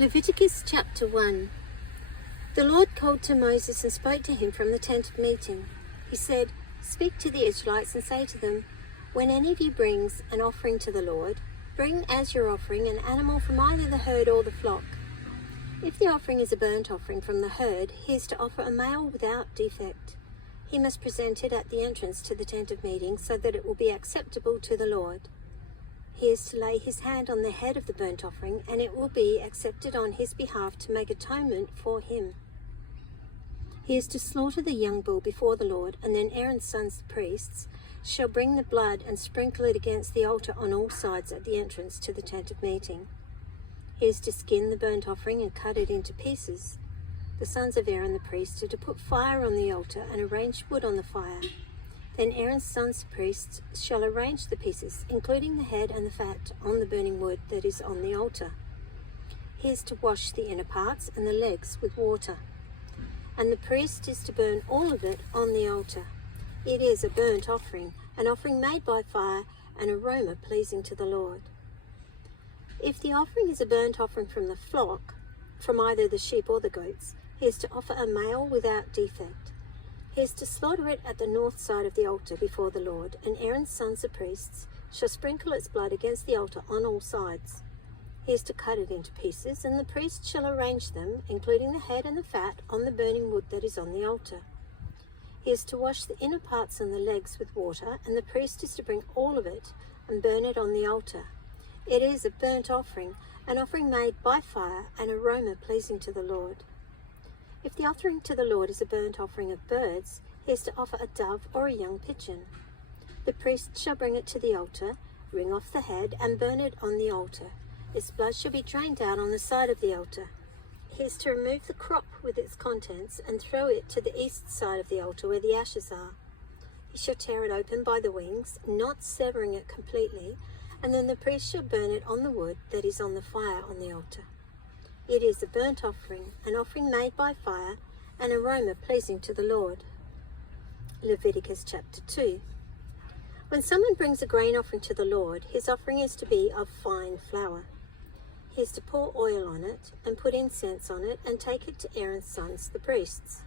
Leviticus chapter 1. The Lord called to Moses and spoke to him from the tent of meeting. He said, "Speak to the Israelites and say to them, when any of you brings an offering to the Lord, bring as your offering an animal from either the herd or the flock. If the offering is a burnt offering from the herd, he is to offer a male without defect. He must present it at the entrance to the tent of meeting so that it will be acceptable to the Lord. He is to lay his hand on the head of the burnt offering, and it will be accepted on his behalf to make atonement for him. He is to slaughter the young bull before the Lord, and then Aaron's sons, the priests, shall bring the blood and sprinkle it against the altar on all sides at the entrance to the tent of meeting. He is to skin the burnt offering and cut it into pieces. The sons of Aaron the priest are to put fire on the altar and arrange wood on the fire. Then Aaron's sons, the priests, shall arrange the pieces, including the head and the fat, on the burning wood that is on the altar. He is to wash the inner parts and the legs with water, and the priest is to burn all of it on the altar. It is a burnt offering, an offering made by fire, an aroma pleasing to the Lord. If the offering is a burnt offering from the flock, from either the sheep or the goats, he is to offer a male without defect. He is to slaughter it at the north side of the altar before the Lord, and Aaron's sons, the priests, shall sprinkle its blood against the altar on all sides. He is to cut it into pieces, and the priest shall arrange them, including the head and the fat, on the burning wood that is on the altar. He is to wash the inner parts and the legs with water, and the priest is to bring all of it and burn it on the altar. It is a burnt offering, an offering made by fire, an aroma pleasing to the Lord. If the offering to the Lord is a burnt offering of birds, he is to offer a dove or a young pigeon. The priest shall bring it to the altar, wring off the head, and burn it on the altar. Its blood shall be drained out on the side of the altar. He is to remove the crop with its contents and throw it to the east side of the altar where the ashes are. He shall tear it open by the wings, not severing it completely, and then the priest shall burn it on the wood that is on the fire on the altar. It is a burnt offering, an offering made by fire, an aroma pleasing to the Lord. Leviticus chapter 2. When someone brings a grain offering to the Lord, his offering is to be of fine flour. He is to pour oil on it and put incense on it and take it to Aaron's sons, the priests.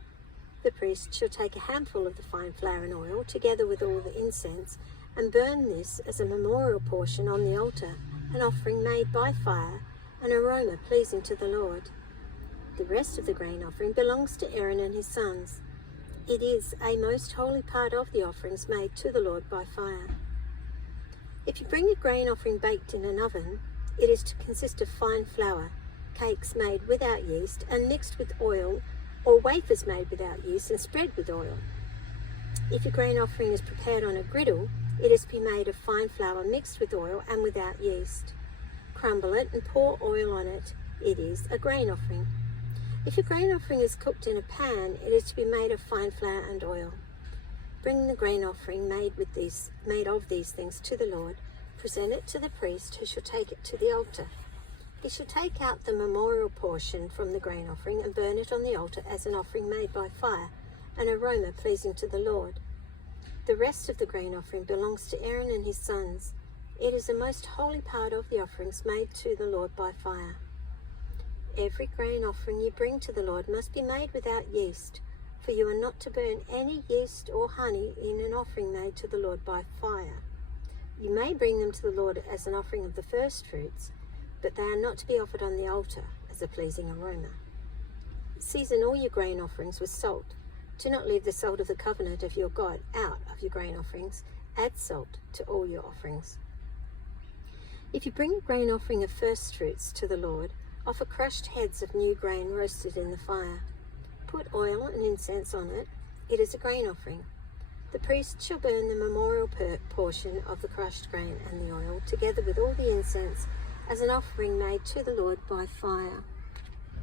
The priest shall take a handful of the fine flour and oil, together with all the incense, and burn this as a memorial portion on the altar, an offering made by fire, an aroma pleasing to the Lord. The rest of the grain offering belongs to Aaron and his sons. It is a most holy part of the offerings made to the Lord by fire. If you bring a grain offering baked in an oven, it is to consist of fine flour, cakes made without yeast and mixed with oil, or wafers made without yeast and spread with oil. If your grain offering is prepared on a griddle, it is to be made of fine flour mixed with oil and without yeast. Crumble it and pour oil on it. It is a grain offering. If your grain offering is cooked in a pan, it is to be made of fine flour and oil. Bring the grain offering made of these things to the Lord. Present it to the priest, who shall take it to the altar. He shall take out the memorial portion from the grain offering and burn it on the altar as an offering made by fire, an aroma pleasing to the Lord. The rest of the grain offering belongs to Aaron and his sons. It is a most holy part of the offerings made to the Lord by fire. Every grain offering you bring to the Lord must be made without yeast, for you are not to burn any yeast or honey in an offering made to the Lord by fire. You may bring them to the Lord as an offering of the first fruits, but they are not to be offered on the altar as a pleasing aroma. Season all your grain offerings with salt. Do not leave the salt of the covenant of your God out of your grain offerings. Add salt to all your offerings. If you bring a grain offering of first fruits to the Lord, offer crushed heads of new grain roasted in the fire. Put oil and incense on it. It is a grain offering. The priest shall burn the memorial portion of the crushed grain and the oil, together with all the incense, as an offering made to the Lord by fire.